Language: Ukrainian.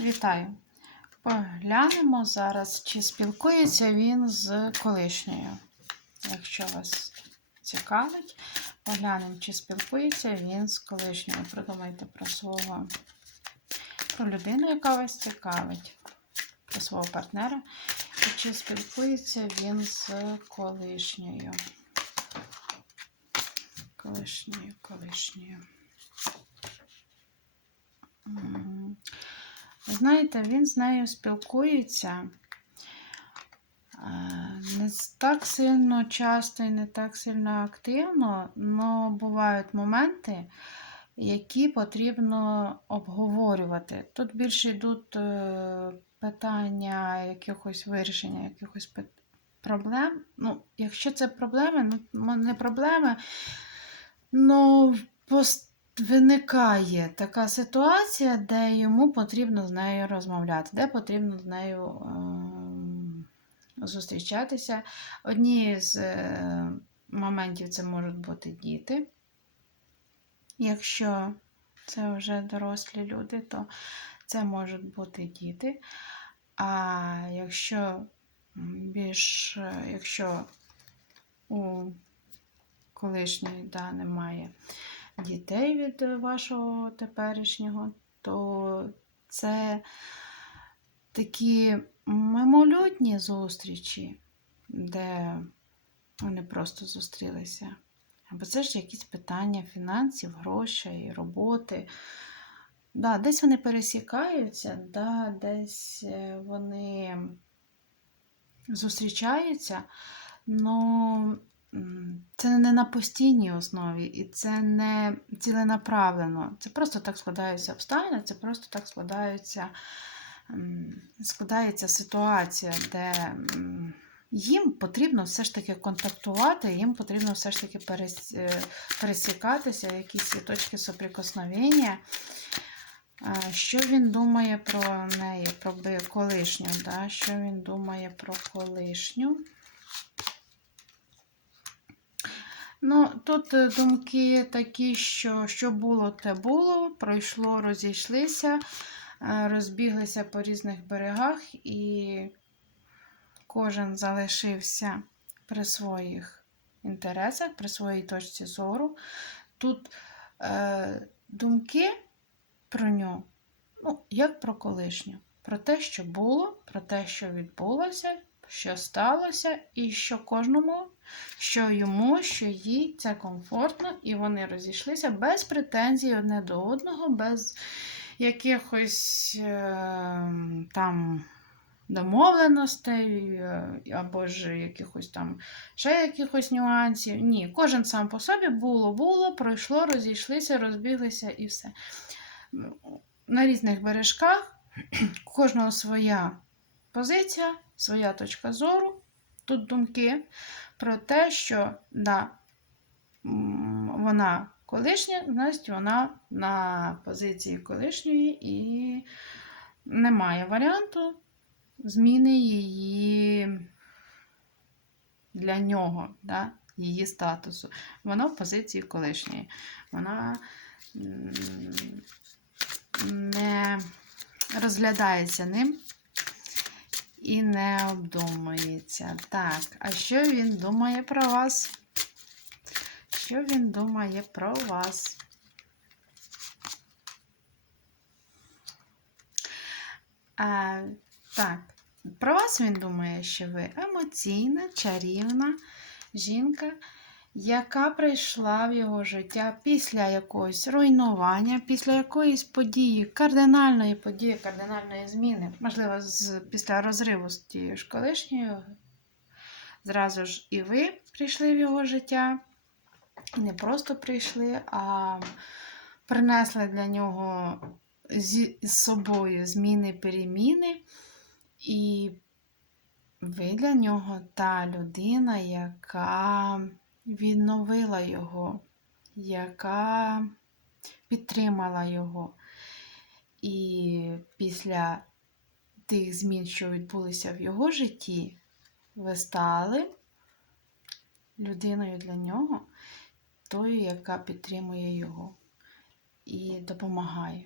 Вітаю! Поглянемо зараз, чи спілкується він з колишньою. Якщо вас цікавить, поглянемо, чи спілкується він з колишньою. Продумайте про свого, про людину, яка вас цікавить, про свого партнера. І чи спілкується він з колишньою. Колишньою, колишньою. М. Ви Знаєте, він з нею спілкується е, не так сильно часто і не так сильно активно, але бувають моменти, які потрібно обговорювати. Тут більше йдуть е, питання якихось вирішення, якихось проблем. Ну, якщо це проблеми, ну не проблеми, ну пос- виникає така ситуація, де йому потрібно з нею розмовляти, де потрібно з нею ем, зустрічатися. Одні з е, моментів це можуть бути діти. Якщо це вже дорослі люди, то це можуть бути діти. А якщо більш, е, якщо у колишньої да, немає дітей від е, вашого теперішнього, то це такі мимольотні зустрічі, де вони просто зустрілися. Або це ж якісь питання фінансів, грошей, роботи. Да, десь вони пересікаються, да, десь е, вони зустрічаються, але це не на постійній основі і це не ціленаправлено. Це просто так складаються обставини, це просто так складаються, складається ситуація, де їм потрібно все ж таки контактувати, їм потрібно все ж таки е, пересікатися, якісь точки соприкосновення. Що він думає про неї, про колишню? Да? Що він думає про колишню? Ну, тут е, думки такі, що що було, те було, пройшло, розійшлися, е, розбіглися по різних берегах, і кожен залишився при своїх інтересах, при своїй точці зору. Тут е, думки про нього, ну, як про колишню, про те, що було, про те, що відбулося, що сталося, і що кожному, що йому, що їй це комфортно, і вони розійшлися без претензій одне до одного, без якихось е, там домовленостей е, або ж якихось там ще якихось нюансів. Ні, кожен сам по собі було, було, пройшло, розійшлися, розбіглися і все. На різних бережках кожного своя позиція, своя точка зору. Тут думки про те, що да, вона колишня, значить вона на позиції колишньої і немає варіанту зміни її для нього, да, її статусу. Вона в позиції колишньої. Вона не розглядається ним і не обдумується. Так, а що він думає про вас? Що він думає про вас? А, так, про вас він думає, що ви емоційна, чарівна жінка, яка прийшла в його життя після якогось руйнування, після якоїсь події, кардинальної події, кардинальної зміни, можливо, з, після розриву з тією ж колишньою. Зразу ж і ви прийшли в його життя. І не просто прийшли, а принесли для нього з собою зміни, переміни. І ви для нього та людина, яка відновила його, яка підтримала його. І після тих змін, що відбулися в його житті, ви стали людиною для нього, тою, яка підтримує його і допомагає.